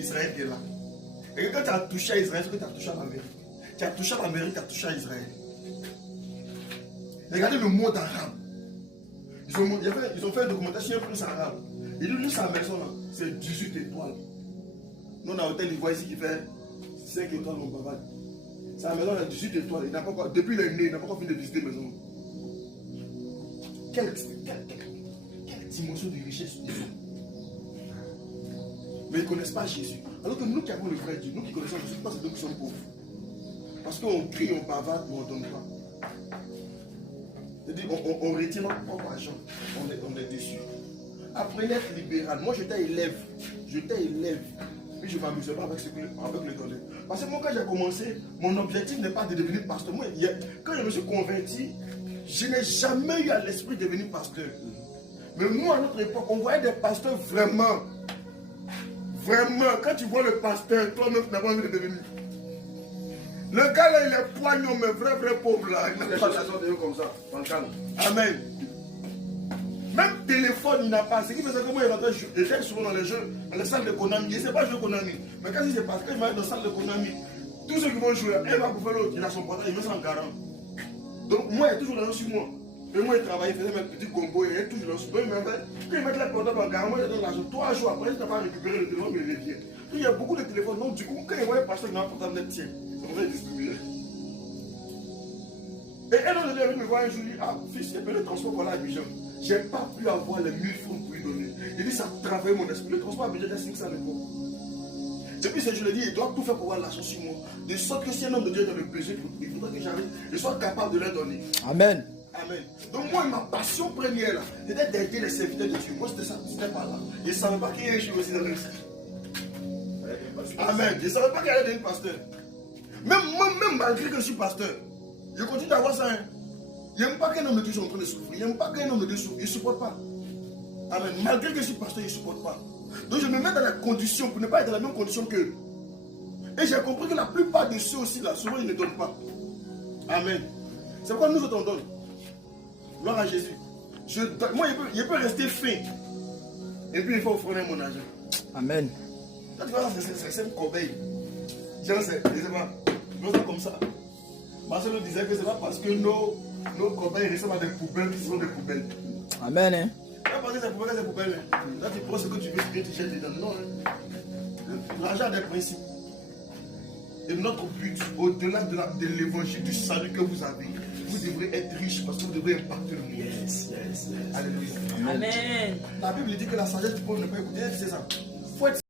Israël qui est là. Et quand tu as touché à Israël, c'est que tu as touché à l'Amérique. Tu as touché à l'Amérique, tu as touché à Israël. Regardez le monde arabe. Ils ont fait un documentaire sur un prince arabe. Il dit, nous, sa maison là, c'est 18 étoiles. Nous, on a un hôtel Ivoire ici qui fait 5 étoiles au Bavard. Sa maison a 18 étoiles. Il n'a pas encore, depuis il est né, il n'a pas encore fini de visiter la maison. Quelle dimension de richesse ils ont. Mais ils ne connaissent pas Jésus. Alors que nous qui avons le vrai Dieu, nous qui connaissons Jésus, pourquoi c'est nous qui sommes pauvres? Parce qu'on crie, on bavarde, mais on ne donne pas. C'est-à-dire, on retient notre propre argent. On est déçu. Apprenez à être libéral. Moi, j'étais élève. Puis je ne m'amusais pas avec le donner. Parce que moi, quand j'ai commencé, mon objectif n'est pas de devenir pasteur. Moi, quand je me suis converti, je n'ai jamais eu à l'esprit de devenir pasteur. Mais nous, à notre époque, on voyait des pasteurs vraiment. Vraiment, quand tu vois le pasteur, toi-même, tu n'as pas envie de devenir. Le gars là, il est poignant, mais vrai pauvre là. Il n'a pas la sorte de comme ça. Amen. Même téléphone, il n'a pas. Ce qui faisait que moi, il était souvent dans les jeux, dans les salles de Konami. Il ne sait pas jouer Konami. Mais quand il se passe, quand il va être dans la salle de Konami, tous ceux qui vont jouer, il va bouffer l'autre, il a son portable, il met ça en garant. Donc moi, il est toujours là sur moi. Et moi, il travaillait, il faisait mes petits combos, il est toujours là sur moi. Quand il met la portable en garant, moi, il donne l'argent. 3 jours après, il n'a pas récupéré le téléphone, mais il revient. Il y a beaucoup de téléphones. Donc du coup, quand il voit un pasteur qui a un portable net, tiens, on va distribuer. Et un autre de me voit un jour, il dit, ah, fils, il peut le transport pour la Abidjan. Je n'ai pas pu avoir les 1000 francs pour lui donner. Il dit, ça travaille mon esprit. Le transport à Abidjan est 500 euros. Depuis ce jour, je lui ai dit, il doit tout faire pour avoir l'argent sur moi. De sorte que si un homme de Dieu est dans le besoin, il faudra que j'arrive, je sois capable de leur donner. Amen. Amen. Donc moi, ma passion première, là, c'était d'aider les serviteurs de Dieu. Moi, c'était ça, c'était pas là. Je ne savais pas qu'il y avait un jour aussi dans le Amen. Je ne savais pas qu'il y avait un pasteur. Même malgré que je suis pasteur, je continue d'avoir ça. Hein. Il n'aime pas qu'un homme de Dieu soit en train de souffrir. Il n'aime pas qu'un homme de Dieu souffre. Il ne supporte pas. Amen. Malgré que je suis pasteur, il ne supporte pas. Donc je me mets dans la condition pour ne pas être dans la même condition qu'eux. Et j'ai compris que la plupart de ceux aussi là, souvent ils ne donnent pas. Amen. C'est pourquoi nous autres on donne. Gloire à Jésus. Moi, il peut rester fin. Et puis il faut offrir mon argent. Amen. Là, tu vois, c'est une corbeille. Je ne sais pas. Nous sommes comme ça. Marcel nous disait que ce n'est pas parce que nos corbeilles ressemblent à des poubelles qui sont des poubelles. Amen. Hein? Pas parce que c'est des poubelles. Là, tu prends ce que tu veux, tu jettes dedans. Non. Hein. L'argent a des principes. Et notre but, au-delà de l'évangile du salut que vous avez, vous devrez être riche parce que vous devrez impacter le monde. Yes. Alléluia. Amen. La Bible dit que la sagesse du pauvre ne peut pas écouter. C'est ça.